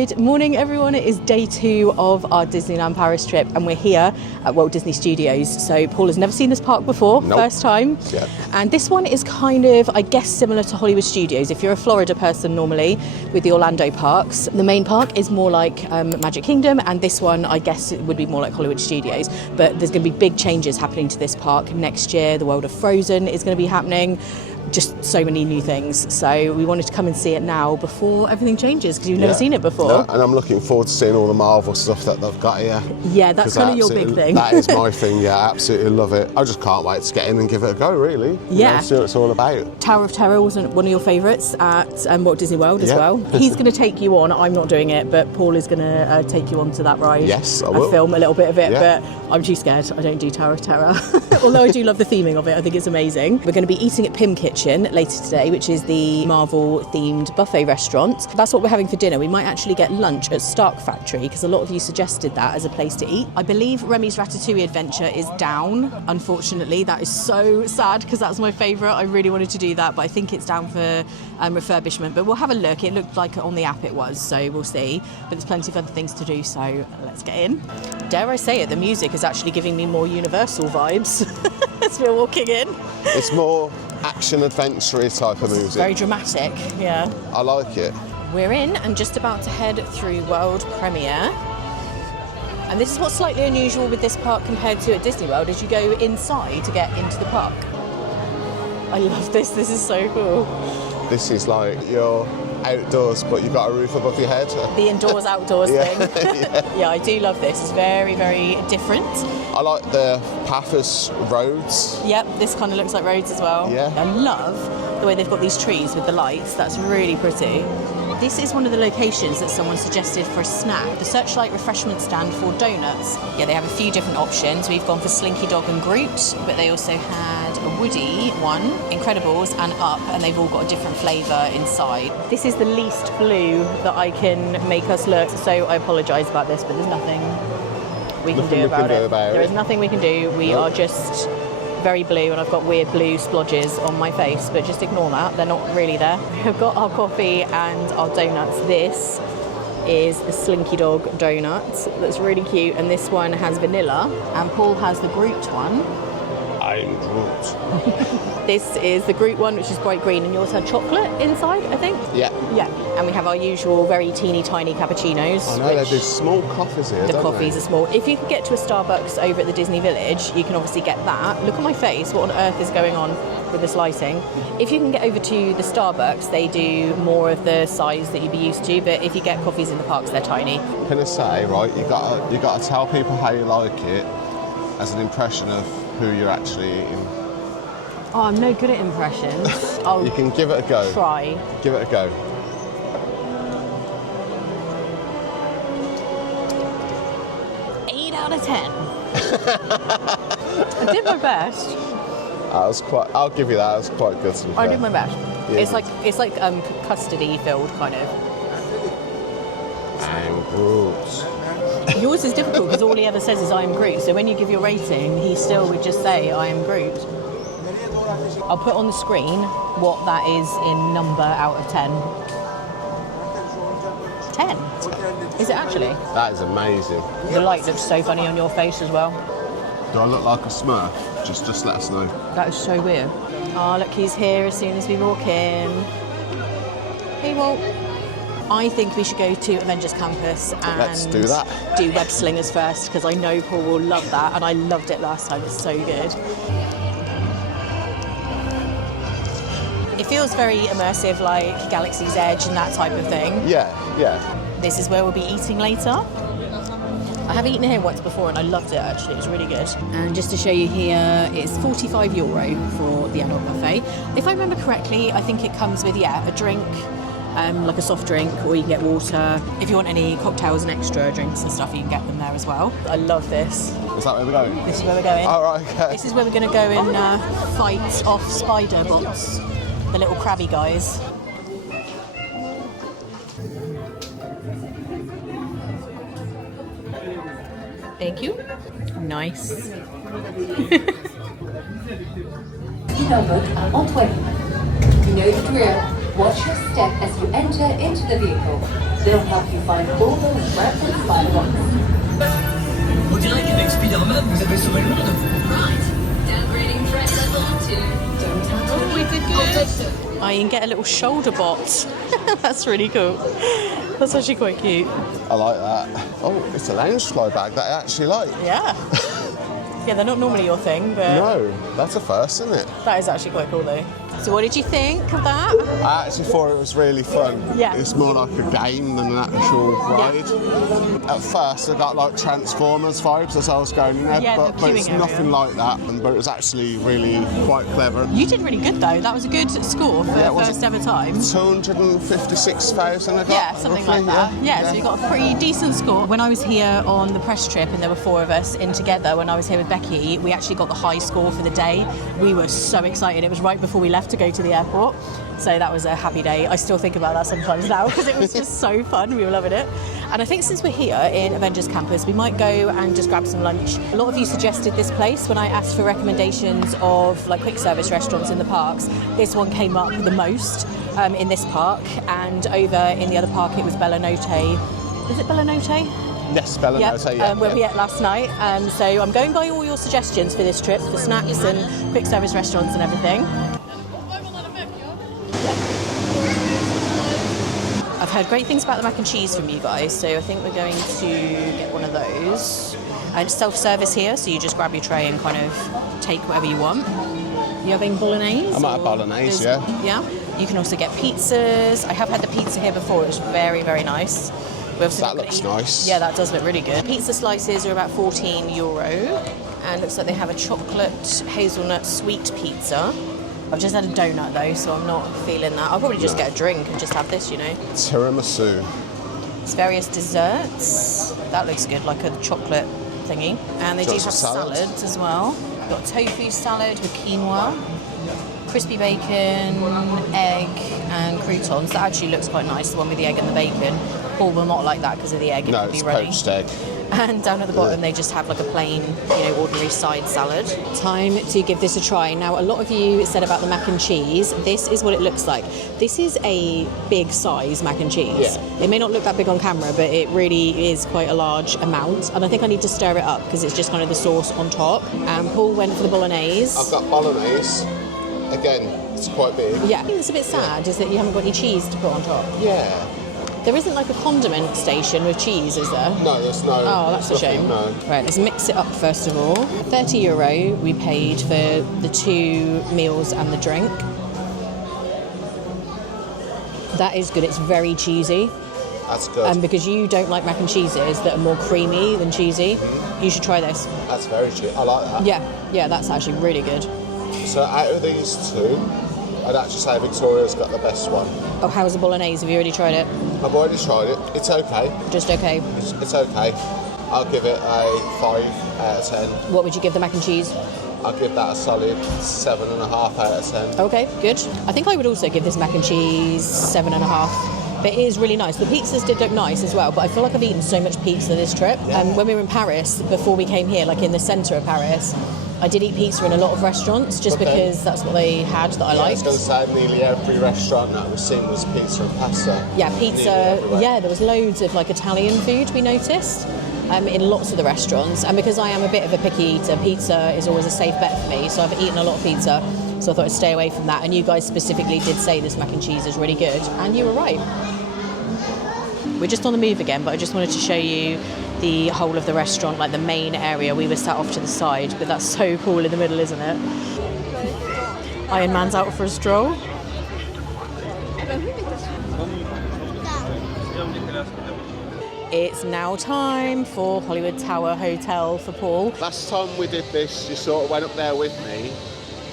Good morning everyone, it is day 2 of our Disneyland Paris trip and we're here at Walt Disney Studios. So Paul has never seen this park before, Nope. First time. Yeah. And this one is kind of, I guess, similar to Hollywood Studios. If you're a Florida person normally with the Orlando parks, the main park is more like Magic Kingdom, and this one I guess it would be more like Hollywood Studios. But there's going to be big changes happening to this park next year. The world of Frozen is going to be happening. Just so many new things, so we wanted to come and see it now before everything changes because you've never seen it before. No, and I'm looking forward to seeing all the Marvel stuff that they've got here. Yeah, that's kind of your big thing. That is my thing, yeah, I absolutely love it. I just can't wait to get in and give it a go, really. Yeah. You know, see what it's all about. Tower of Terror wasn't one of your favourites at Walt Disney World as well. He's going to take you on, I'm not doing it, but Paul is going to take you on to that ride. Yes, I will. And film a little bit of it, but I'm too scared. I don't do Tower of Terror. Although I do love the theming of it, I think it's amazing. We're going to be eating at Pim Kitchen later today, which is the Marvel themed buffet restaurant. That's what we're having for dinner. We might actually get lunch at Stark Factory because a lot of you suggested that as a place to eat. I believe Remy's Ratatouille Adventure is down, unfortunately. That is so sad because that's my favourite. I really wanted to do that, but I think it's down for refurbishment, but we'll have a look. It looked like on the app it was, so we'll see. But there's plenty of other things to do, so let's get in. Dare I say it, the music is actually giving me more Universal vibes as we're walking in. It's more action adventure type of music. Very dramatic, yeah. I like it. We're in and just about to head through world premiere. And this is what's slightly unusual with this park compared to at Disney World, is you go inside to get into the park. I love this is so cool. This is like you're outdoors but you've got a roof above your head. The indoors outdoors thing. Yeah. Yeah, I do love this. It's very, very different. I like the path as roads. Yep, this kind of looks like roads as well. Yeah. I love the way they've got these trees with the lights. That's really pretty. This is one of the locations that someone suggested for a snack. The Searchlight refreshment stand for donuts. Yeah, they have a few different options. We've gone for Slinky Dog and Groot, but they also had a Woody one, Incredibles and Up, and they've all got a different flavour inside. This is the least blue that I can make us look, so I apologise about this, but there's nothing we can do about it. There is nothing we can do. We are just very blue, and I've got weird blue splodges on my face, but just ignore that, they're not really there. We've got our coffee and our donuts. This is the Slinky Dog donut that's really cute, and this one has vanilla, and Paul has the Groot one. I'm Groot. This is the Groot one, which is bright green, and yours had chocolate inside, I think? Yeah. Yeah, and we have our usual very teeny tiny cappuccinos. I know, they do small coffees here, The coffees are small. If you can get to a Starbucks over at the Disney Village, you can obviously get that. Look at my face, what on earth is going on with this lighting? If you can get over to the Starbucks, they do more of the size that you'd be used to, but if you get coffees in the parks, they're tiny. Can I say, right, you gotta tell people how you like it as an impression of who you're actually eating. Oh, I'm no good at impressions. You can give it a go. Try. Give it a go. 8 out of 10. I did my best. I'll give you that. That was quite good. I did my best. Yeah, it's like custody filled kind of. I'm Groot. Yours is difficult because all he ever says is I am Groot. So when you give your rating, he still would just say I am Groot. I'll put on the screen what that is in number out of 10. 10? Is it actually? That is amazing. The light looks so funny on your face as well. Do I look like a Smurf? Just let us know. That is so weird. Oh, look, he's here as soon as we walk in. Hey, Walt. I think we should go to Avengers Campus and Let's do that. Do Web Slingers first, because I know Paul will love that, and I loved it last time. It's so good. It feels very immersive, like Galaxy's Edge and that type of thing. Yeah. This is where we'll be eating later. I have eaten here once before and I loved it actually, it was really good. And just to show you here, it's €45 for the adult buffet. If I remember correctly, I think it comes with, a drink, like a soft drink, or you can get water. If you want any cocktails and extra drinks and stuff, you can get them there as well. I love this. Is that where we're going? This is where we're going. Oh, right, okay. This is where we're going to go and fight off spider bots, the little crabby guys. Thank you. Nice. Numbers are on 20. You know the drill. Watch your step as you enter into the vehicle. They'll help you find all those traps and spider box. On dirait qu'avec Spider-Man, vous avez sauvé le monde. Right. Downgrading threat level to don't touch Oh, we did good. I can get a little shoulder bot. That's really cool. That's actually quite cute. I like that. Oh, it's a lounge fly bag that I actually like. Yeah. Yeah, they're not normally your thing, but No, that's a first, isn't it? that is actually quite cool though. So what did you think of that? I actually thought it was really fun. Yeah. It's more like a game than an actual ride. At first, I got like Transformers vibes as I was going in there, Yeah, but the queuing it's area. nothing like that. But it was actually really quite clever. You did really good though. That was a good score for Yeah, was first it? ever time. 256,000 I got. Yeah, something roughly, like that. Yeah, so you got a pretty decent score. When I was here on the press trip and there were 4 of us in together, when I was here with Becky, we actually got the high score for the day. We were so excited. It was right before we left to go to the airport. So that was a happy day. I still think about that sometimes now because it was just so fun. We were loving it. And I think since we're here in Avengers Campus, we might go and just grab some lunch. A lot of you suggested this place when I asked for recommendations of like quick service restaurants in the parks. This one came up the most in this park, and over in the other park it was Bellanote. Is it Bellanote? Yes, Bellanote, Where we ate last night. So I'm going by all your suggestions for this trip, for snacks and quick service restaurants and everything. I've heard great things about the mac and cheese from you guys, so I think we're going to get one of those. And it's self-service here, so you just grab your tray and kind of take whatever you want. You having bolognese? I might have bolognese, there's- yeah. Yeah? You can also get pizzas. I have had the pizza here before, it was very, very nice. We obviously That not gonna looks eat- nice. Yeah, that does look really good. Pizza slices are about €14, and looks like they have a chocolate hazelnut sweet pizza. I've just had a donut though, so I'm not feeling that. I'll probably just get a drink and just have this, you know. Tiramisu. It's various desserts. That looks good, like a chocolate thingy. And they do Just have salad. salads as well. Got tofu salad with quinoa, crispy bacon, egg, and croutons. That actually looks quite nice, the one with the egg and the bacon. Paul will not like that because of the egg. It No, could be it's runny. poached egg. And down at the bottom, they just have like a plain, ordinary side salad. Time to give this a try. Now, a lot of you said about the mac and cheese. This is what it looks like. This is a big size mac and cheese. Yeah. It may not look that big on camera, but it really is quite a large amount. And I think I need to stir it up because it's just kind of the sauce on top. And Paul went for the bolognese. I've got bolognese. Again, it's quite big. Yeah. I think it's a bit sad is that you haven't got any cheese to put on top. Yeah. There isn't like a condiment station with cheese, is there? No, there's no. Oh, that's a there's shame. nothing, No. Right, let's mix it up first of all. €30 we paid for the 2 meals and the drink. That is good. It's very cheesy. That's good. And because you don't like mac and cheeses that are more creamy than cheesy, you should try this. That's very cheap. I like that. Yeah, that's actually really good. So out of these 2, I'd actually say Victoria's got the best one. Oh, how's the bolognese? Have you already tried it? I've already tried it. It's okay. Just okay. It's okay. I'll give it a 5 out of 10. What would you give the mac and cheese? I'll give that a solid 7.5 out of 10. Okay, good. I think I would also give this mac and cheese 7.5. But it is really nice. The pizzas did look nice as well, but I feel like I've eaten so much pizza this trip. And when we were in Paris, before we came here, like in the centre of Paris, I did eat pizza in a lot of restaurants just Okay. because that's what they had that I I was liked. going to say nearly every restaurant that was seen was pizza and pasta. Yeah, Nearly pizza. everywhere. Yeah, there was loads of like Italian food we noticed in lots of the restaurants. And because I am a bit of a picky eater, pizza is always a safe bet for me. So I've eaten a lot of pizza. So I thought I'd stay away from that. And you guys specifically did say this mac and cheese is really good. And you were right. We're just on the move again, but I just wanted to show you the whole of the restaurant, like the main area. We were sat off to the side, but that's so cool in the middle, isn't it? Iron Man's out for a stroll. It's now time for Hollywood Tower Hotel for Paul. Last time we did this, you sort of went up there with me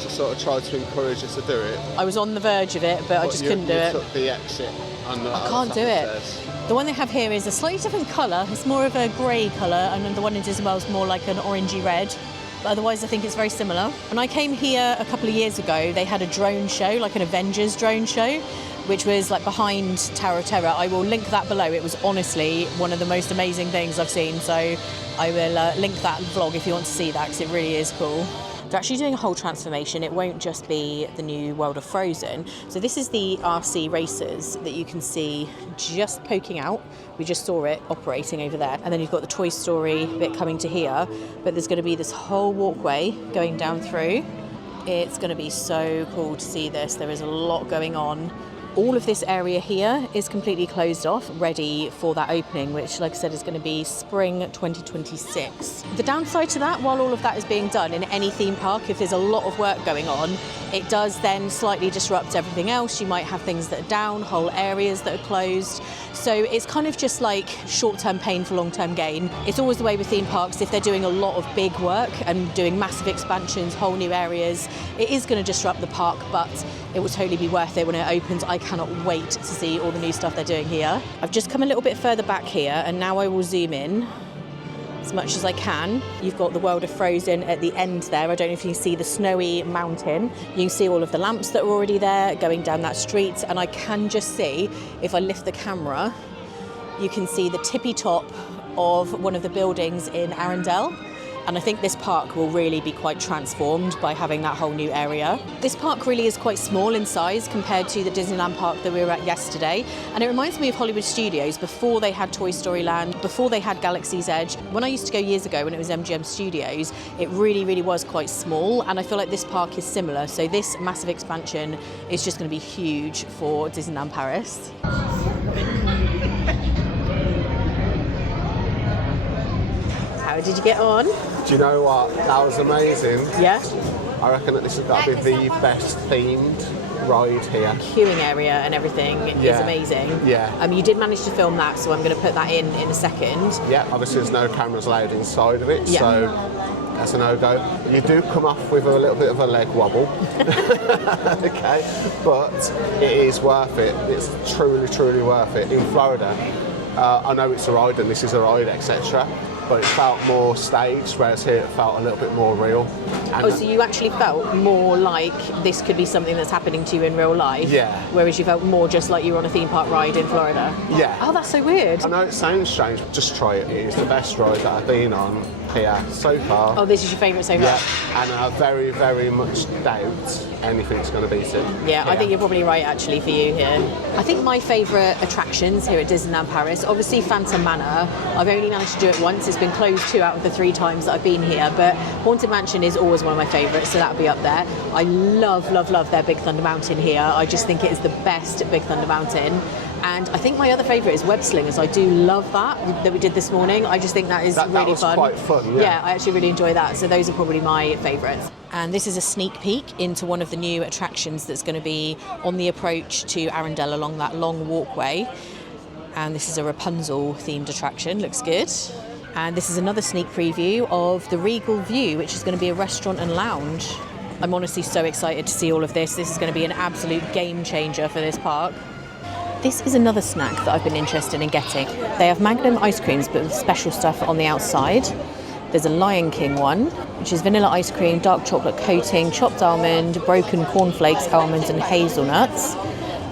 to sort of try to encourage us to do it. I was on the verge of it, but I just couldn't do you it. took the exit on the I can't do it. The one they have here is a slightly different colour. It's more of a grey colour, and then the one in Isabel is more like an orangey red. But otherwise, I think it's very similar. When I came here a couple of years ago, they had a drone show, like an Avengers drone show, which was like behind Tower of Terror. I will link that below. It was honestly one of the most amazing things I've seen. So I will link that vlog if you want to see that, because it really is cool. They're actually doing a whole transformation. It won't just be the new World of Frozen. So this is the RC racers that you can see just poking out. We just saw it operating over there. And then you've got the Toy Story bit coming to here, but there's going to be this whole walkway going down through. It's going to be so cool to see this. There is a lot going on. All of this area here is completely closed off, ready for that opening, which, like I said, is going to be spring 2026. The downside to that, while all of that is being done in any theme park, if there's a lot of work going on, it does then slightly disrupt everything else. You might have things that are down, whole areas that are closed. So it's kind of just like short-term pain for long-term gain. It's always the way with theme parks. If they're doing a lot of big work and doing massive expansions, whole new areas, it is going to disrupt the park, but it will totally be worth it when it opens. I cannot wait to see all the new stuff they're doing here. I've just come a little bit further back here, and now I will zoom in as much as I can. You've got the World of Frozen at the end there. I don't know if you can see the snowy mountain. You can see all of the lamps that are already there going down that street, and I can just see, if I lift the camera, you can see the tippy top of one of the buildings in Arendelle. And I think this park will really be quite transformed by having that whole new area. This park really is quite small in size compared to the Disneyland park that we were at yesterday. And it reminds me of Hollywood Studios before they had Toy Story Land, before they had Galaxy's Edge. When I used to go years ago when it was MGM Studios, it really, really was quite small. And I feel like this park is similar. So this massive expansion is just going to be huge for Disneyland Paris. How did you get on? Do you know what? That was amazing. Yeah? I reckon that this has got to be the best themed ride here. Queuing area and everything is Yeah. amazing. Yeah. You did manage to film that, so I'm going to put that in a second. Yeah, obviously there's no cameras allowed inside of it, Yeah. so that's a no-go. You do come off with a little bit of a leg wobble, okay, but it is worth it. It's truly, truly worth it. In Florida, I know it's a ride and this is a ride, etc., but it felt more staged, whereas here it felt a little bit more real. And Oh, so you actually felt more like this could be something that's happening to you in real life? Yeah. Whereas you felt more just like you were on a theme park ride in Florida? Yeah. Oh, that's so weird. I know it sounds strange, but just try it. It is the best ride that I've been on here so far. Oh, this is your favourite so far? Yeah, and I very, very much doubt anything's going to beat it. Yeah, I think you're probably right actually for you here. I think my favourite attractions here at Disneyland Paris, obviously Phantom Manor. I've only managed to do it once. It's been closed 2 out of the 3 times that I've been here, but Haunted Mansion is always one of my favourites, so that'll be up there. I love, love, love their Big Thunder Mountain here. I just think it is the best Big Thunder Mountain. And I think my other favourite is Web Slingers. I do love that we did this morning. I just think that is really that was fun. quite fun, yeah. I actually really enjoy that. So those are probably my favourites. And this is a sneak peek into one of the new attractions that's going to be on the approach to Arendelle along that long walkway. And this is a Rapunzel themed attraction. Looks good. And this is another sneak preview of the Regal View, which is going to be a restaurant and lounge. I'm honestly so excited to see all of this. This is going to be an absolute game changer for this park. This is another snack that I've been interested in getting. They have Magnum ice creams, but with special stuff on the outside. There's a Lion King one, which is vanilla ice cream, dark chocolate coating, chopped almond, broken cornflakes, almonds and hazelnuts.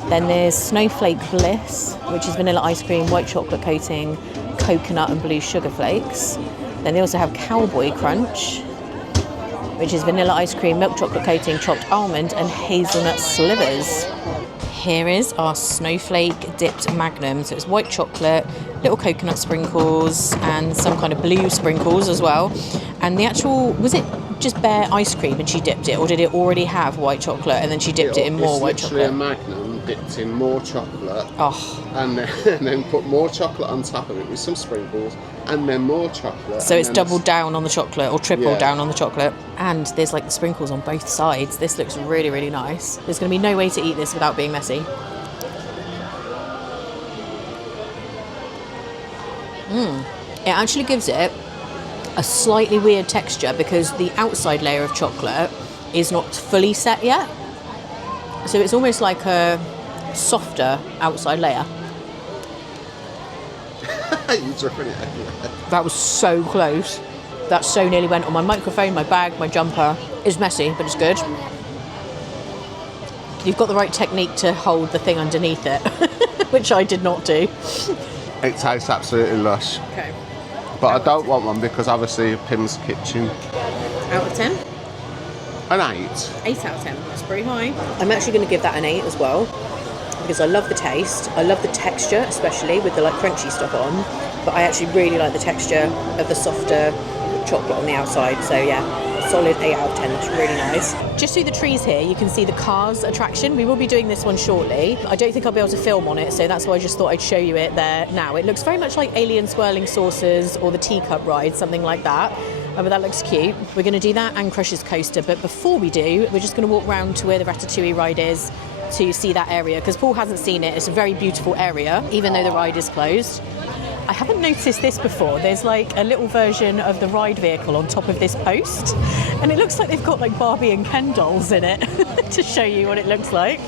Then there's Snowflake Bliss, which is vanilla ice cream, white chocolate coating, coconut and blue sugar flakes. Then they also have Cowboy Crunch, which is vanilla ice cream, milk chocolate coating, chopped almond and hazelnut slivers. Here is our Snowflake dipped Magnum. So it's white chocolate, little coconut sprinkles and some kind of blue sprinkles as well. And the actual, was it just bare ice cream and she dipped it, or did it already have white chocolate and then she dipped it in more white chocolate? It's literally a Magnum dipped in more chocolate, Oh, and then put more chocolate on top of it with some sprinkles, and then more chocolate. so and it's then doubled down on the chocolate or tripled Yeah. down on the chocolate. And there's like the sprinkles on both sides. This looks really, really nice. There's going to be no way to eat this without being messy. It actually gives it a slightly weird texture because the outside layer of chocolate is not fully set yet. So it's almost like a softer outside layer. You're dripping it everywhere. That was so close. That so nearly went on my microphone, my bag, my jumper. It's messy, but it's good. You've got the right technique to hold the thing underneath it, which I did not do. It tastes absolutely lush. Okay. But I don't want one because obviously Pim's Kitchen. Out of 10? An 8. 8 out of 10. That's pretty high. I'm actually going to give that an 8 as well, because I love the taste. I love the texture, especially with the like crunchy stuff on. But I actually really like the texture of the softer chocolate on the outside. So yeah, solid 8 out of 10. It's really nice. Just through the trees here, you can see the Cars attraction. We will be doing this one shortly. I don't think I'll be able to film on it, so that's why I just thought I'd show you it there now. It looks very much like Alien Swirling Saucers or the Teacup Ride, something like that. But that looks cute. We're going to do that and Crush's Coaster. But before we do, we're just going to walk round to where the Ratatouille ride is to see that area, because Paul hasn't seen it. It's a very beautiful area, even though the ride is closed. I haven't noticed this before. There's like a little version of the ride vehicle on top of this post, and it looks like they've got like Barbie and Ken dolls in it to show you what it looks like.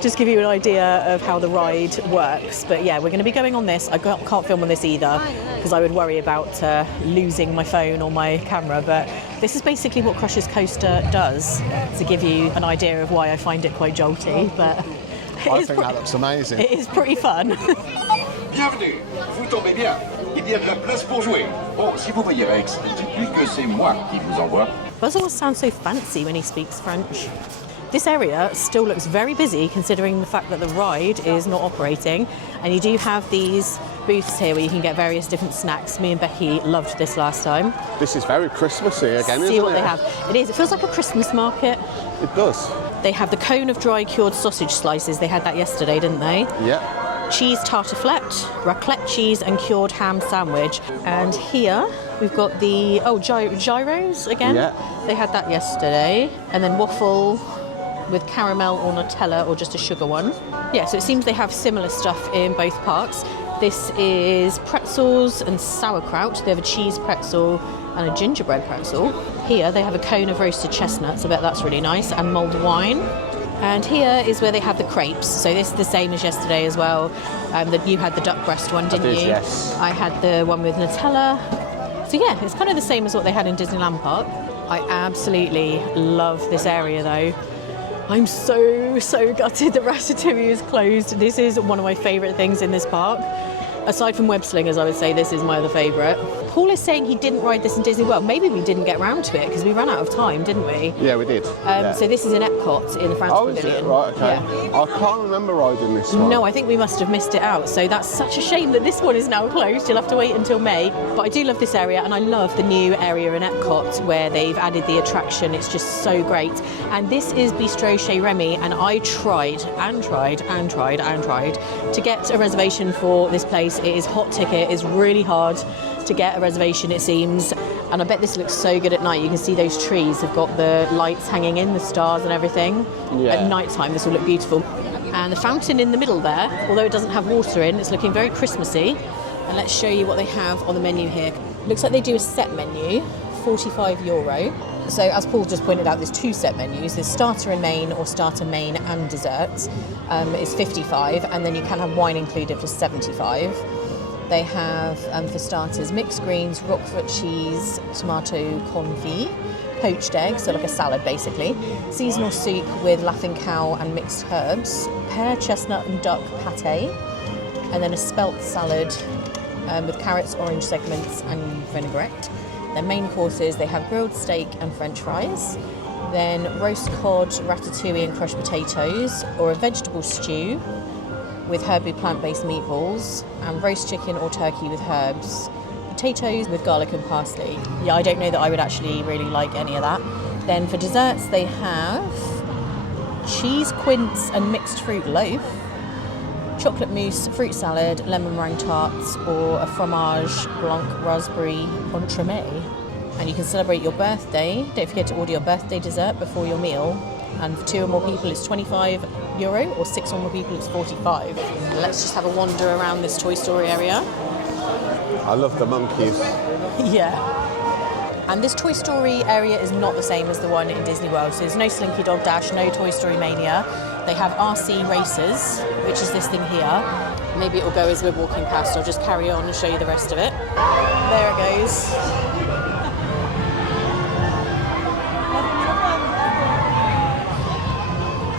Just give you an idea of how the ride works. But yeah, we're going to be going on this. I can't film on this either because I would worry about losing my phone or my camera. But this is basically what Crush's Coaster does, to give you an idea of why I find it quite jolty. But I think that looks amazing. It is pretty fun. Bienvenue, vous tombez bien. Il y a de la place pour jouer. Bon, si vous voyez Rex, dites-lui que c'est moi qui vous envoie. Buzz always sounds so fancy when he speaks French. This area still looks very busy considering the fact that the ride is not operating, and you do have these booths here where you can get various different snacks. Me and Becky loved this last time. This is very Christmassy again, isn't it? See what they have. It is. It feels like a Christmas market. It does. They have the cone of dry cured sausage slices. They had that yesterday, didn't they? Yeah. Cheese tartiflette, raclette cheese and cured ham sandwich. And here we've got the gyros again. Yeah. They had that yesterday. And then waffle with caramel or Nutella, or just a sugar one. Yeah, so it seems they have similar stuff in both parks. This is pretzels and sauerkraut. They have a cheese pretzel and a gingerbread pretzel. Here they have a cone of roasted chestnuts. I bet that's really nice. And mulled wine. And here is where they have the crepes. So this is the same as yesterday as well. You had the duck breast one, didn't you? Yes. I had the one with Nutella. So yeah, it's kind of the same as what they had in Disneyland Park. I absolutely love this area though. I'm so gutted that Ratatouille is closed. This is one of my favourite things in this park. Aside from web slingers, I would say this is my other favourite. Paul is saying he didn't ride this in Disney World. Maybe we didn't get round to it because we ran out of time, didn't we? Yeah, we did. Yeah. So this is in Epcot in the France Oh, is Pavilion. it? Right, okay. Yeah. I can't remember riding this one. No, I think we must have missed it out. So that's such a shame that this one is now closed. You'll have to wait until May. But I do love this area, and I love the new area in Epcot where they've added the attraction. It's just so great. And this is Bistro Chez Remy, and I tried to get a reservation for this place. It is hot ticket. It's really hard to get a reservation, it seems. And I bet this looks so good at night. You can see those trees have got the lights hanging in, the stars and everything. Yeah. At night time, this will look beautiful. And the fountain in the middle there, although it doesn't have water in, it's looking very Christmassy. And let's show you what they have on the menu here. Looks like they do a set menu, €45. So as Paul just pointed out, there's two set menus. There's starter and main, or starter, main and dessert. It's 55, and then you can have wine included for 75. They have, for starters, mixed greens, roquefort cheese, tomato confit, poached eggs, so like a salad basically, seasonal soup with laughing cow and mixed herbs, pear, chestnut and duck pate, and then a spelt salad with carrots, orange segments and vinaigrette. Their main courses, they have grilled steak and French fries, then roast cod, ratatouille and crushed potatoes, or a vegetable stew with herby plant-based meatballs, and roast chicken or turkey with herbs, potatoes with garlic and parsley. Yeah, I don't know that I would actually really like any of that. Then for desserts they have cheese quince and mixed fruit loaf, chocolate mousse, fruit salad, lemon meringue tarts, or a fromage blanc raspberry entremet. And you can celebrate your birthday. Don't forget to order your birthday dessert before your meal. And for 2 or more people it's €25, or 6 or more people it's 45. Let's just have a wander around this Toy Story area. I love the monkeys. Yeah. And this Toy Story area is not the same as the one in Disney World. So there's no Slinky Dog Dash, no Toy Story Mania. They have RC Racers, which is this thing here. Maybe it will go as we're walking past. I'll just carry on and show you the rest of it. There it goes.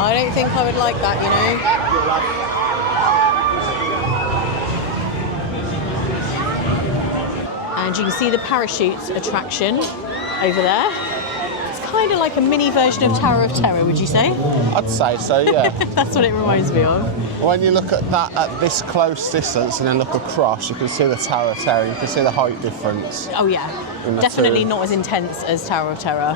I don't think I would like that, you know. And you can see the parachute attraction over there. It's kind of like a mini version of Tower of Terror, would you say? I'd say so, yeah. That's what it reminds me of. When you look at that at this close distance and then look across, you can see the Tower of Terror, you can see the height difference. Oh yeah, In the definitely two. not as intense as Tower of Terror.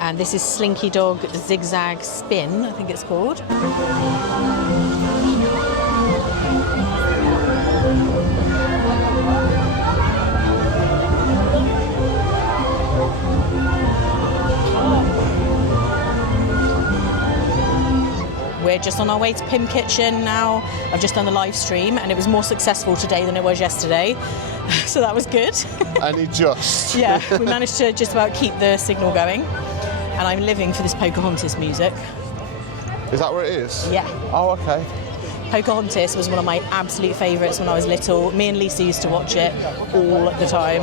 And this is Slinky Dog Zigzag Spin, I think it's called. We're just on our way to Pim Kitchen now. I've just done the live stream and it was more successful today than it was yesterday. So that was good. Only just. Yeah, we managed to just about keep the signal going. And I'm living for this Pocahontas music. Is that what it is? Yeah. Oh, okay. Pocahontas was one of my absolute favourites when I was little. Me and Lisa used to watch it all the time.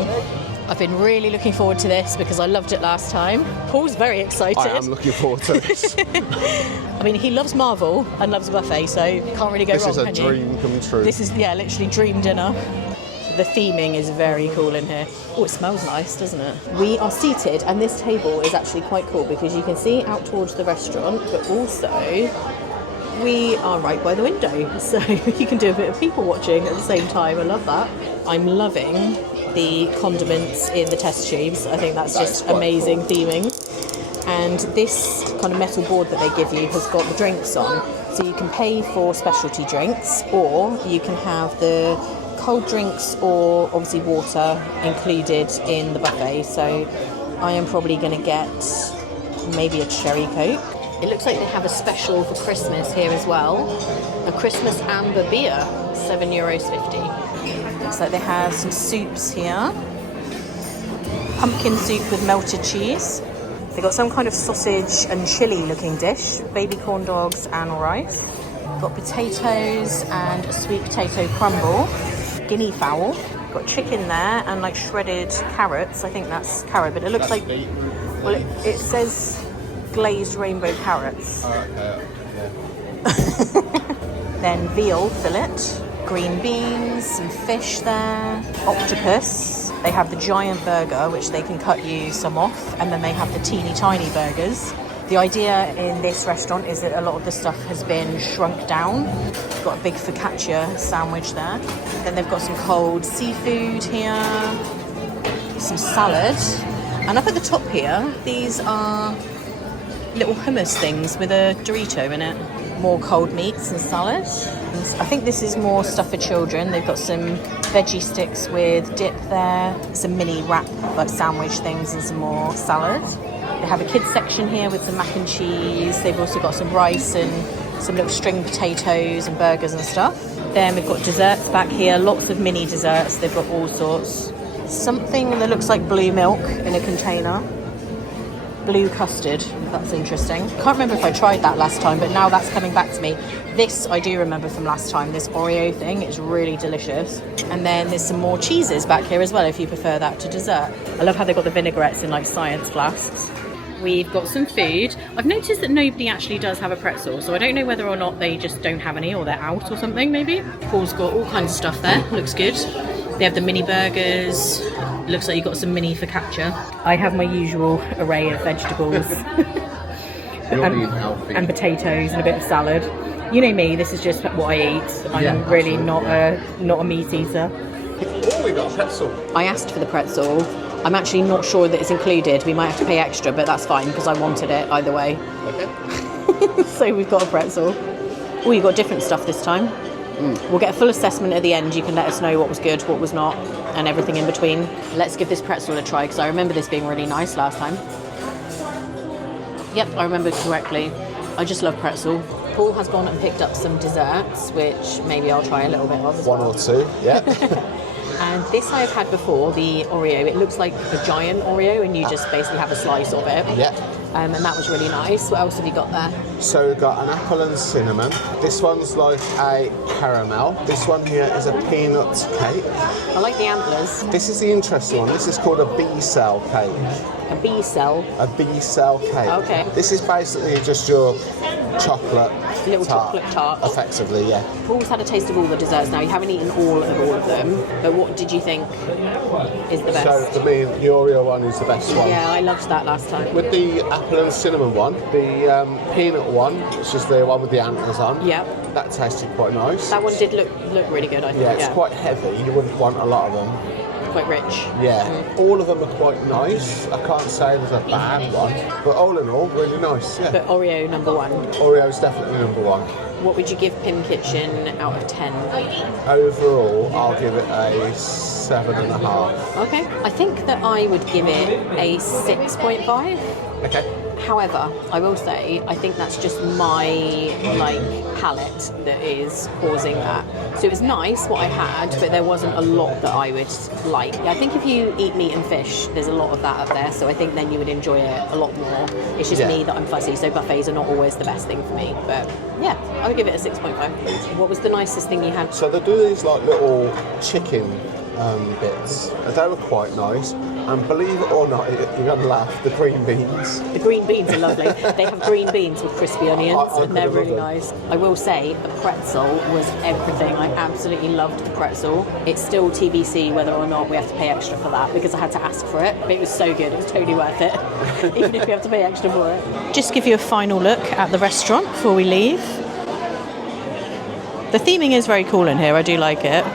I've been really looking forward to this because I loved it last time. Paul's very excited. I am looking forward to this. I mean, he loves Marvel and loves a buffet, so can't really go This wrong, is a can you? dream come true. This is, yeah, literally dream dinner. The theming is very cool in here. Oh, it smells nice, doesn't it? We are seated, and this table is actually quite cool because you can see out towards the restaurant, but also we are right by the window, so you can do a bit of people watching at the same time. I love that. I'm loving the condiments in the test tubes. I think that's just quite amazing theming. And this kind of metal board that they give you has got the drinks on. So you can pay for specialty drinks, or you can have the cold drinks or obviously water included in the buffet. So I am probably going to get maybe a cherry Coke. It looks like they have a special for Christmas here as well. A Christmas amber beer, €7.50. Looks like they have some soups here. Pumpkin soup with melted cheese. They've got some kind of sausage and chilli looking dish, baby corn dogs and rice. Got potatoes and a sweet potato crumble, guinea fowl. Got chicken there and like shredded carrots. I think that's carrot, but it looks like, well, it says glazed rainbow carrots. Then veal fillet, green beans, some fish there, octopus. They have the giant burger, which they can cut you some off, and then they have the teeny tiny burgers. The idea in this restaurant is that a lot of the stuff has been shrunk down. They've got a big focaccia sandwich there. Then they've got some cold seafood here, some salad. And up at the top here, these are little hummus things with a Dorito in it. More cold meats and salad. I think this is more stuff for children. They've got some veggie sticks with dip there, some mini wrap like sandwich things and some more salad. They have a kids section here with some mac and cheese. They've also got some rice and some little string potatoes and burgers and stuff. Then we've got desserts back here, lots of mini desserts. They've got all sorts. Something that looks like blue milk in a container. Blue custard, that's interesting. Can't remember if I tried that last time, but now that's coming back to me. This I do remember from last time, this Oreo thing, it's really delicious. And then there's some more cheeses back here as well if you prefer that to dessert. I love how they've got the vinaigrettes in like science flasks. We've got some food. I've noticed that nobody actually does have a pretzel, so I don't know whether or not they just don't have any or they're out or something maybe. Paul's got all kinds of stuff there, looks good. They have the mini burgers. Looks like you've got some mini focaccia. I have my usual array of vegetables and potatoes and a bit of salad. You know me, this is just what I eat. I'm really not a meat eater. Oh, we got a pretzel. I asked for the pretzel. I'm actually not sure that it's included. We might have to pay extra, but that's fine because I wanted it either way. Okay. So we've got a pretzel. Oh, you got different stuff this time. We'll get a full assessment at the end. You can let us know what was good, what was not, and everything in between. Let's give this pretzel a try because I remember this being really nice last time. Yep, I remember correctly. I just love pretzel. Paul has gone and picked up some desserts, which maybe I'll try a little bit of as One well. or two, yeah. And this I've had before, the Oreo. It looks like a giant Oreo and you just basically have a slice of it. Yeah. And that was really nice. What else have you got there? So we've got an apple and cinnamon. This one's like a caramel. This one here is a peanut cake. I like the antlers. This is the interesting one. This is called a B-cell cake. A B cell. A B-cell cake. Okay. This is basically just your chocolate Little chocolate tart. Effectively, yeah. Paul's had a taste of all the desserts now. You haven't eaten all of them, but what did you think is the best? So for me, the Oreo one is the best one. Yeah, I loved that last time. With the apple and cinnamon one, the peanut one, which is the one with the antlers on, Yeah. that tasted quite nice. That one did look really good, I think. Yeah, it's quite heavy. You wouldn't want a lot of them. quite rich. Yeah, all of them are quite nice. I can't say there's a bad one, but all in all, really nice. Yeah. But Oreo number one. Oreo's definitely number one. What would you give Pim Kitchen out of 10? Overall, I'll give it a 7.5. Okay. I think that I would give it a 6.5. Okay. However, I will say, I think that's just my, palate that is causing that. So it was nice what I had, but there wasn't a lot that I would like. I think if you eat meat and fish, there's a lot of that up there, so I think then you would enjoy it a lot more. It's just me that I'm fussy, so buffets are not always the best thing for me. But yeah, I would give it a 6.5. What was the nicest thing you had? So they do these little chicken bits. They were quite nice. And believe it or not, you're going to laugh, the green beans. The green beans are lovely. They have green beans with crispy onions, and they're really nice. I will say, the pretzel was everything. I absolutely loved the pretzel. It's still TBC whether or not we have to pay extra for that, because I had to ask for it. But it was so good, it was totally worth it, even if we have to pay extra for it. Just give you a final look at the restaurant before we leave. The theming is very cool in here, I do like it.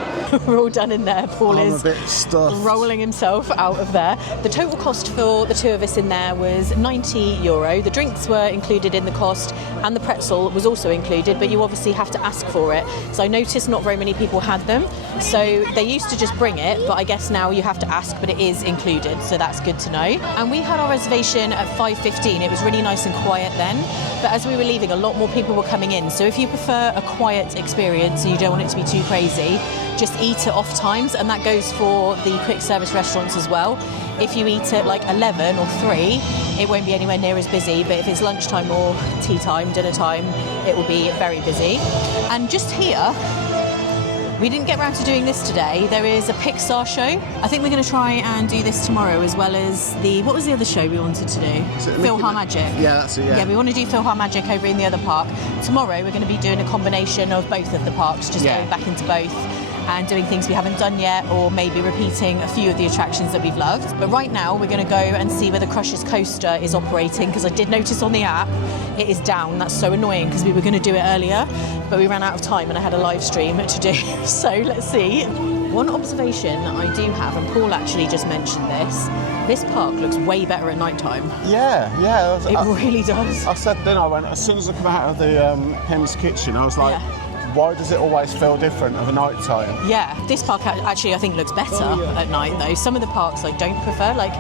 We're all done in there. Paul is a bit stuffed. Rolling himself out of there. The total cost for the two of us in there was €90. The drinks were included in the cost, and the pretzel was also included, but you obviously have to ask for it. So I noticed not very many people had them. So they used to just bring it, but I guess now you have to ask, but it is included, so that's good to know. And we had our reservation at 5:15. It was really nice and quiet then, but as we were leaving, a lot more people were coming in. So if you prefer a quiet experience and you don't want it to be too crazy, just eat at off times, and that goes for the quick service restaurants as well. If you eat at 11 or 3, it won't be anywhere near as busy, but if it's lunchtime or tea time, dinner time, it will be very busy. And just here, we didn't get around to doing this today. There is a Pixar show. I think we're going to try and do this tomorrow, as well as what was the other show we wanted to do? PhilharMagic. Yeah, that's it, yeah. Yeah, we want to do PhilharMagic over in the other park. Tomorrow we're going to be doing a combination of both of the parks, just going back into both and doing things we haven't done yet, or maybe repeating a few of the attractions that we've loved. But right now we're going to go and see whether Crush's Coaster is operating, because I did notice on the app it is down. That's so annoying, because we were going to do it earlier, but we ran out of time and I had a live stream to do. So let's see. One observation I do have, and Paul actually just mentioned this park looks way better at night time. Yeah. It really does. I said then, as soon as I come out of the Pim's Kitchen, I was like, why does it always feel different at the night time? Yeah, this park actually I think looks better at night though. Some of the parks I don't prefer, like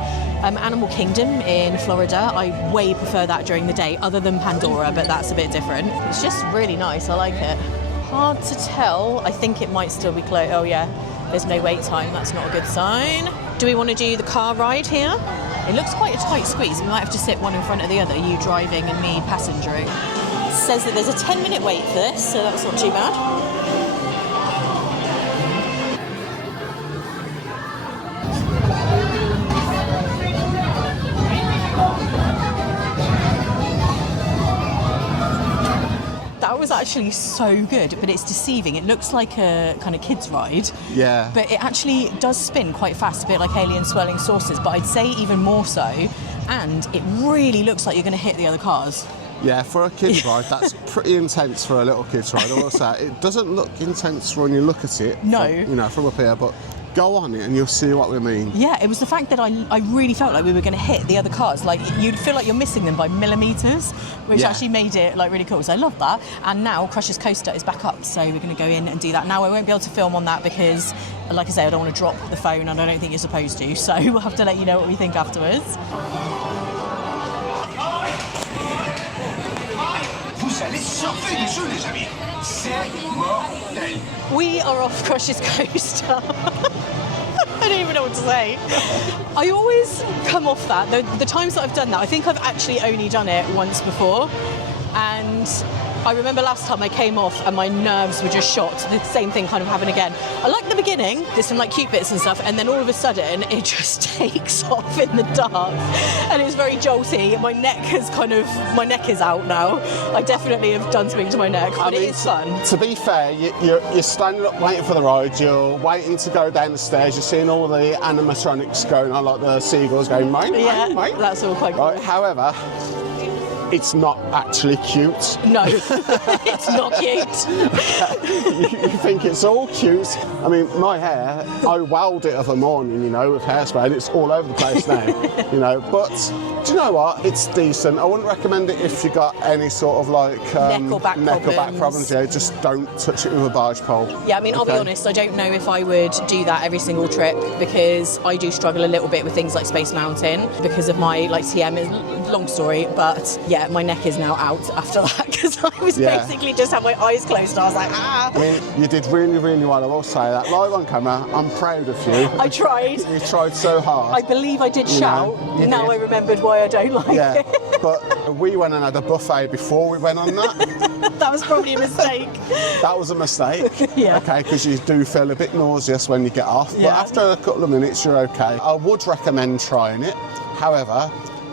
Animal Kingdom in Florida, I way prefer that during the day, other than Pandora, but that's a bit different. It's just really nice, I like it. Hard to tell, I think it might still be closed. Oh yeah, there's no wait time, that's not a good sign. Do we want to do the car ride here? It looks quite a tight squeeze, we might have to sit one in front of the other, you driving and me passengering. It says that there's a 10-minute wait for this, so that's not too bad. That was actually so good, but it's deceiving. It looks like a kind of kids ride. Yeah. But it actually does spin quite fast, a bit like Alien Swirling Saucers, but I'd say even more so. And it really looks like you're going to hit the other cars. Yeah, for a kids ride, that's pretty intense for a little kids ride. I will say it doesn't look intense when you look at it. No. From up here, but go on it and you'll see what we mean. Yeah, it was the fact that I really felt like we were going to hit the other cars. Like, you'd feel like you're missing them by millimetres, which actually made it really cool. So I love that. And now Crush's Coaster is back up, so we're going to go in and do that. Now I won't be able to film on that because, like I say, I don't want to drop the phone, and I don't think you're supposed to. So we'll have to let you know what we think afterwards. Vous allez surfer des jeux, les amis. C'est mortel. We are off Crush's Coaster. I don't even know what to say. I always come off that. The times that I've done that, I think I've actually only done it once before. And I remember last time I came off and my nerves were just shot. The same thing kind of happened again. I like the beginning, there's some like cute bits and stuff, and then all of a sudden it just takes off in the dark, and it's very jolty. My neck is out now. I definitely have done something to my neck, but it is fun. To be fair, you're standing up waiting for the ride, you're waiting to go down the stairs, you're seeing all the animatronics going on, like the seagulls going, mate, mate. That's all quite cool. Right, however, it's not actually cute. No, it's not cute. You think it's all cute. I mean, my hair, I weld it of a morning, you know, with hairspray, and it's all over the place now, you know. But do you know what? It's decent. I wouldn't recommend it if you got any sort of like neck or back problems. Yeah, just don't touch it with a barge pole. Yeah, I mean, I'll be honest, I don't know if I would do that every single trip, because I do struggle a little bit with things like Space Mountain because of my like TM. Is long story, but yeah, my neck is now out after that, because I was basically just had my eyes closed and I was like, ah. I mean, you did really, really well, I will say that. Live on camera, I'm proud of you. I tried. You tried so hard. I believe I did shout. Now I remembered why I don't like it. But we went and had a buffet before we went on that. That was probably a mistake. That was a mistake. Yeah. Okay, because you do feel a bit nauseous when you get off. But after a couple of minutes, you're okay. I would recommend trying it. However,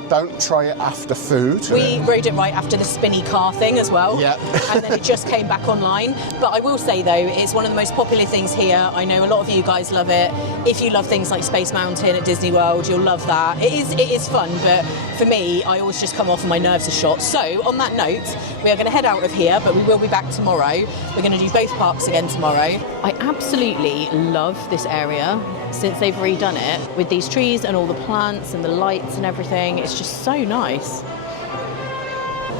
don't try it after food. We rode it right after the spinny car thing as well. Yeah. And then it just came back online. But I will say though, it's one of the most popular things here. I know a lot of you guys love it. If you love things like Space Mountain at Disney World, you'll love that. It is fun, but for me, I always just come off and my nerves are shot. So on that note, we are going to head out of here, but we will be back tomorrow. We're going to do both parks again tomorrow. I absolutely love this area since they've redone it with these trees and all the plants and the lights and everything. It's just so nice.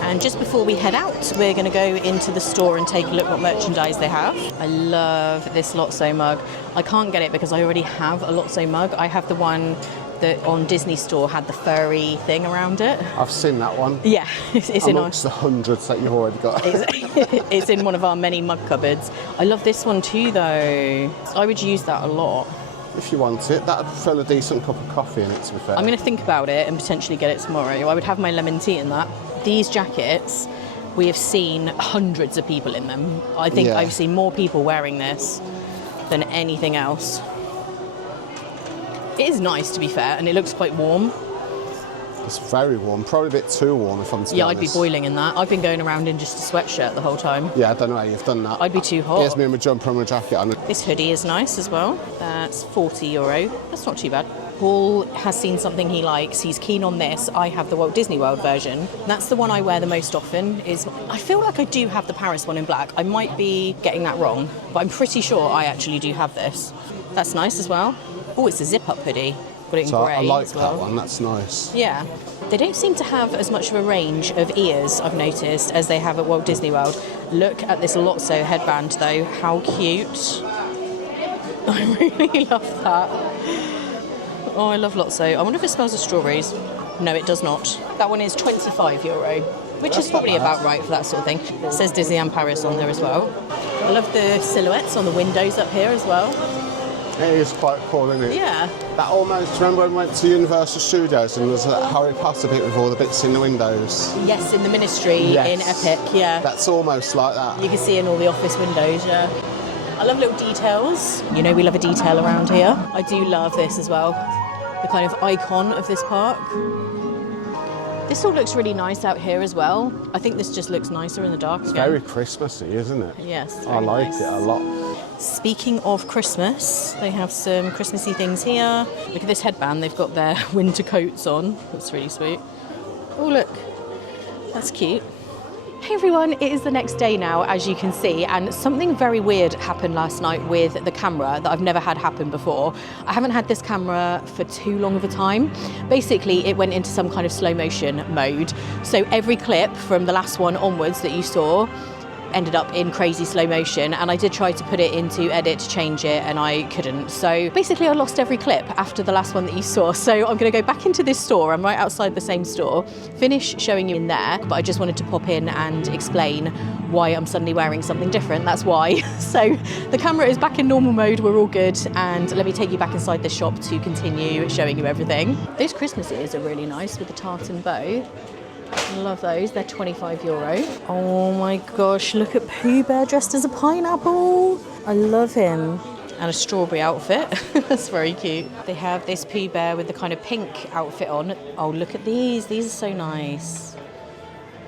And just before we head out, we're going to go into the store and take a look what merchandise they have. I love this Lotso mug. I can't get it because I already have a Lotso mug. I have the one that on Disney Store had the furry thing around it. I've seen that one. Yeah, it's in amongst the hundreds that you've already got. It's in one of our many mug cupboards. I love this one too though. I would use that a lot. If you want it, that'd fill a decent cup of coffee in it, to be fair. I'm going to think about it and potentially get it tomorrow. I would have my lemon tea in that. These jackets, we have seen hundreds of people in them. I think I've seen more people wearing this than anything else. It is nice, to be fair, and it looks quite warm. It's very warm, probably a bit too warm if I'm to be honest. I'd be boiling in that. I've been going around in just a sweatshirt the whole time. Yeah, I don't know how you've done that. I'd be too hot. Here's me and my jumper and my jacket on. This hoodie is nice as well. That's €40. That's not too bad. Paul has seen something he likes. He's keen on this. I have the Walt Disney World version. That's the one I wear the most often. I feel like I do have the Paris one in black. I might be getting that wrong, but I'm pretty sure I actually do have this. That's nice as well. Oh, it's a zip-up hoodie. Got it in grey I like as well. that one, that's nice. Yeah. They don't seem to have as much of a range of ears, I've noticed, as they have at Walt Disney World. Look at this Lotso headband, though. How cute. I really love that. Oh, I love Lotso. I wonder if it smells of strawberries. No, it does not. That one is €25, which is probably about right for that sort of thing. It says Disneyland Paris on there as well. I love the silhouettes on the windows up here as well. It is quite cool, isn't it? Yeah. That almost, remember when we went to Universal Studios and there's a Harry Potter bit with all the bits in the windows? Yes, in the Ministry, in Epic, yeah. That's almost like that. You can see in all the office windows, yeah. I love little details. You know we love a detail around here. I do love this as well. The kind of icon of this park. This all looks really nice out here as well. I think this just looks nicer in the dark. It's very Christmassy, isn't it? Yes. I like it a lot. Speaking of Christmas, they have some Christmassy things here. Look at this headband. They've got their winter coats on. That's really sweet. Oh, look. That's cute. Hey everyone, it is the next day now, as you can see, and something very weird happened last night with the camera that I've never had happen before. I haven't had this camera for too long of a time. Basically, it went into some kind of slow motion mode. So every clip from the last one onwards that you saw ended up in crazy slow motion, and I did try to put it into edit to change it and I couldn't. So basically I lost every clip after the last one that you saw. So I'm going to go back into this store. I'm right outside the same store, finish showing you in there, but I just wanted to pop in and explain why I'm suddenly wearing something different. That's why. So the camera is back in normal mode, we're all good, and let me take you back inside the shop to continue showing you everything. Those Christmas ears are really nice with the tartan bow. Love those. They're €25. Oh my gosh, look at Pooh Bear dressed as a pineapple. I love him. And a strawberry outfit. That's very cute. They have this Pooh Bear with the kind of pink outfit on. Oh, look at these. These are so nice.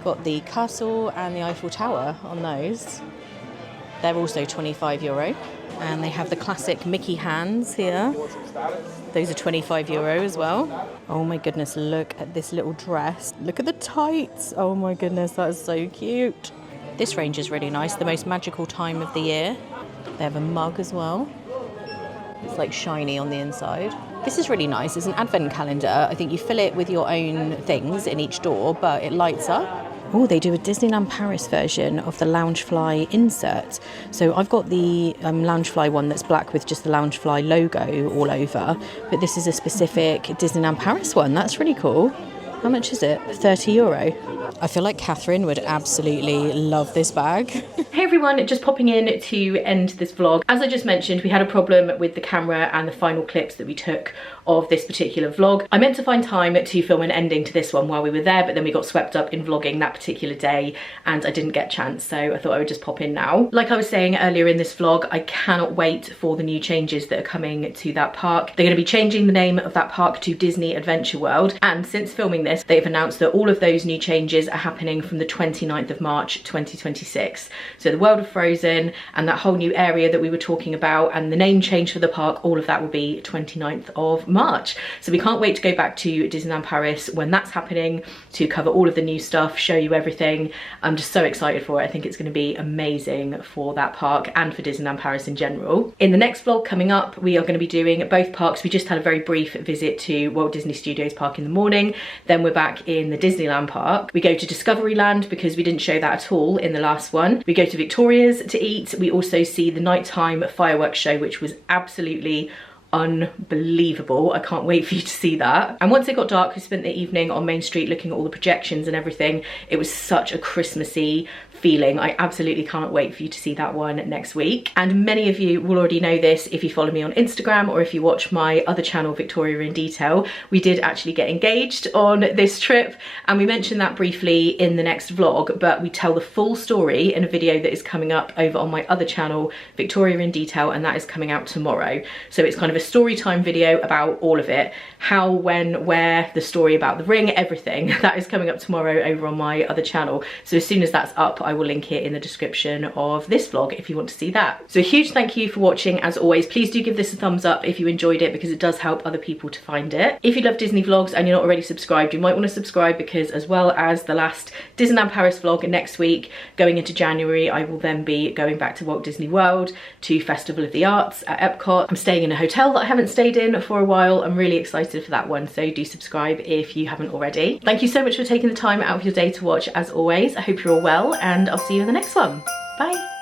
Got the castle and the Eiffel Tower on those. They're also €25. And they have the classic Mickey hands here. Those are €25 as well. Oh my goodness, look at this little dress. Look at the tights. Oh my goodness, that is so cute. This range is really nice. The most magical time of the year. They have a mug as well. It's like shiny on the inside. This is really nice. It's an advent calendar. I think you fill it with your own things in each door, but it lights up. Oh, they do a Disneyland Paris version of the Loungefly insert. So I've got the Loungefly one that's black with just the Loungefly logo all over, but this is a specific Disneyland Paris one. That's really cool. How much is it? €30. I feel like Catherine would absolutely love this bag. Hey everyone, just popping in to end this vlog. As I just mentioned, we had a problem with the camera and the final clips that we took of this particular vlog. I meant to find time to film an ending to this one while we were there, but then we got swept up in vlogging that particular day and I didn't get a chance, so I thought I would just pop in now. Like I was saying earlier in this vlog, I cannot wait for the new changes that are coming to that park. They're going to be changing the name of that park to Disney Adventure World, and since filming this, they've announced that all of those new changes are happening from the 29th of March 2026. So the world of Frozen and that whole new area that we were talking about and the name change for the park, all of that will be 29th of March. So we can't wait to go back to Disneyland Paris when that's happening to cover all of the new stuff, show you everything. I'm just so excited for it. I think it's going to be amazing for that park and for Disneyland Paris in general. In the next vlog coming up, we are going to be doing both parks. We just had a very brief visit to Walt Disney Studios Park in the morning. Then we're back in the Disneyland Park. We go to Discoveryland because we didn't show that at all in the last one. We go to Victoria's to eat. We also see the nighttime fireworks show, which was absolutely unbelievable. I can't wait for you to see that. And once it got dark, we spent the evening on Main Street looking at all the projections and everything. It was such a Christmassy feeling. I absolutely can't wait for you to see that one next week. And many of you will already know this if you follow me on Instagram or if you watch my other channel, Victoria in Detail. We did actually get engaged on this trip, and we mentioned that briefly in the next vlog, but we tell the full story in a video that is coming up over on my other channel, Victoria in Detail, and that is coming out tomorrow. So it's kind of a story time video about all of it. How, when, where, the story about the ring, everything. That is coming up tomorrow over on my other channel. So as soon as that's up, I will link it in the description of this vlog if you want to see that. So a huge thank you for watching as always. Please do give this a thumbs up if you enjoyed it, because it does help other people to find it. If you love Disney vlogs and you're not already subscribed, you might want to subscribe, because as well as the last Disneyland Paris vlog next week, going into January, I will then be going back to Walt Disney World to Festival of the Arts at Epcot. I'm staying in a hotel that I haven't stayed in for a while. I'm really excited for that one, so do subscribe if you haven't already. Thank you so much for taking the time out of your day to watch as always. I hope you're all well, and I'll see you in the next one. Bye.